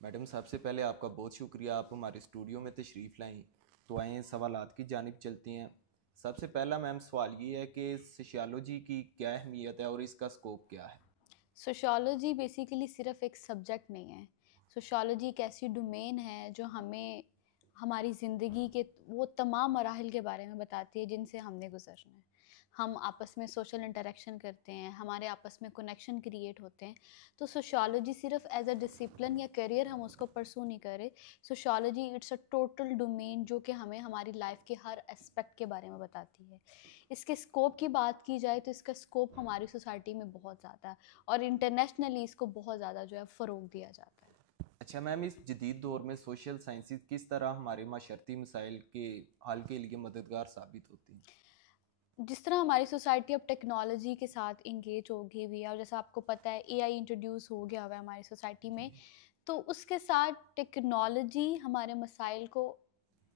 Madam, सबसे पहले आपका बहुत शुक्रिया, आप हमारे स्टूडियो में तशरीफ़ लाएँ। तो आएँ सवालात की जानिब चलती हैं। सबसे पहला मैम सवाल ये है कि सोशियोलॉजी की क्या अहमियत है और इसका स्कोप क्या है? सोशियोलॉजी बेसिकली सिर्फ एक सब्जेक्ट नहीं है। सोशियोलॉजी एक ऐसी डोमेन है जो हमें हमारी ज़िंदगी के वो तमाम मराहिल के बारे में बताती है जिनसे हमने गुजरना है। हम आपस में सोशल इंटरेक्शन करते हैं, हमारे आपस में कनेक्शन क्रिएट होते हैं। तो सोशियोलॉजी सिर्फ एज अ डिसिप्लिन या करियर हम उसको परसू नहीं कर रहे। Sociology it's a total domain जो कि हमें हमारी लाइफ के हर एस्पेक्ट के बारे में बताती है। इसके स्कोप की बात की जाए तो इसका स्कोप हमारी सोसाइटी में बहुत ज़्यादा है और इंटरनेशनली इसको बहुत ज़्यादा जो है फ़रोग दिया जाता है। अच्छा मैम, इस जदीद दौर में सोशल साइंसेज किस तरह हमारे माशरती मसाइल के हल के लिए मददगार साबित होती हैं? जिस तरह हमारी सोसाइटी अब टेक्नोलॉजी के साथ इंगेज हो गई हुई है और जैसा आपको पता है एआई इंट्रोड्यूस हो गया हुआ है हमारी सोसाइटी में, तो उसके साथ टेक्नोलॉजी हमारे मसाइल को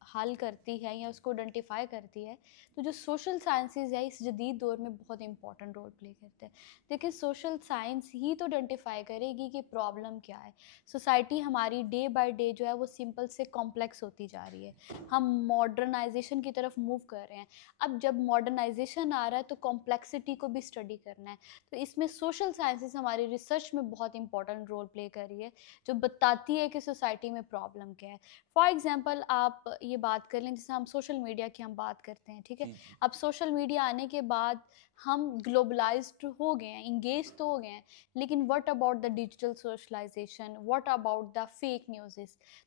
हल करती है या उसको आइडेंटिफाई करती है। तो जो सोशल साइंसेज है इस जदीद दौर में बहुत इंपॉर्टेंट रोल प्ले करते हैं। देखिए सोशल साइंस ही तो आइडेंटिफाई करेगी कि प्रॉब्लम क्या है। सोसाइटी हमारी डे बाय डे जो है वो सिंपल से कॉम्प्लेक्स होती जा रही है। हम मॉडर्नाइजेशन की तरफ मूव कर रहे हैं। अब जब मॉडर्नाइजेशन आ रहा है तो कॉम्प्लेक्सिटी को भी स्टडी करना है। तो इसमें सोशल साइंसेज हमारी रिसर्च में बहुत इंपॉर्टेंट रोल प्ले कर रही है, जो बताती है कि सोसाइटी में प्रॉब्लम क्या है। फॉर एग्जाम्पल आप ये बात कर लें, जैसे हम सोशल मीडिया की हम बात करते हैं, ठीक है। जी जी। अब सोशल मीडिया आने के बाद हम ग्लोबलाइज्ड हो गए हैं, इंगेज तो हो गए हैं, लेकिन what about the digital socialisation, what about the fake news.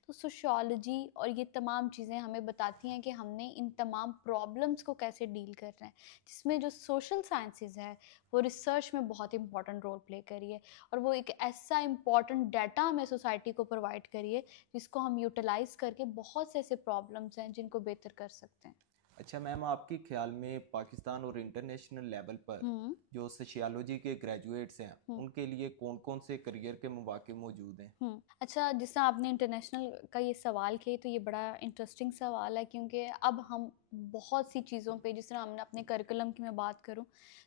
तो सोशियोलॉजी और ये तमाम चीज़ें हमें बताती हैं कि हमने इन तमाम प्रॉब्लम्स को कैसे डील करना है, जिसमें जो सोशल साइंसेज है वो रिसर्च में बहुत इंपॉर्टेंट रोल प्ले करी है। और वो एक ऐसा इंपॉर्टेंट डाटा हमें सोसाइटी को प्रोवाइड करी है जिसको हम यूटिलाइज करके बहुत से ऐसे प्रॉब्लम्स हैं जिनको बेहतर कर सकते हैं। अच्छा मैम, आपके ख्याल में पाकिस्तान और इंटरनेशनल लेवल पर हम्म। जो सोशियोलॉजी के ग्रेजुएट्स हैं हम्म। उनके लिए कौन कौन से करियर के मौके मौजूद हैं? अच्छा, जिस आपने इंटरनेशनल का ये सवाल किया तो ये बड़ा इंटरेस्टिंग सवाल है, क्योंकि अब हम बहुत सी चीज़ों पे, जिस तरह हमने अपने करिकुलम की मैं बात करूं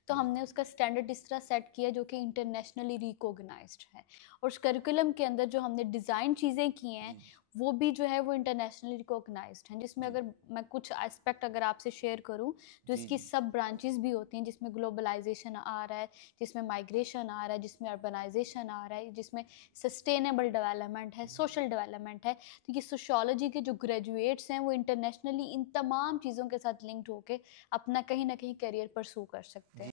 तो जी हमने उसका स्टैंडर्ड इस तरह सेट किया जो कि इंटरनेशनली रिकॉग्नाइज्ड है। और उस करिकुलम के अंदर जो हमने डिज़ाइन चीज़ें की हैं जी। वो भी जो है वो इंटरनेशनली रिकॉग्नाइज्ड हैं, जिसमें जी अगर मैं कुछ एस्पेक्ट अगर आपसे शेयर करूं, जो जी। इसकी जी सब ब्रांचेस भी होती हैं, जिसमें ग्लोबलाइजेशन आ रहा है, जिसमें माइग्रेशन आ रहा है, जिसमें अर्बनाइजेशन आ रहा है, जिसमें सस्टेनेबल डेवलपमेंट है, सोशल डेवलपमेंट है। तो ये सोशियोलॉजी के जो ग्रेजुएट्स हैं वो इंटरनेशनली इन तमाम चीज़ों के साथ लिंक्ड होके अपना कहीं ना कहीं करियर परसू कर सकते हैं।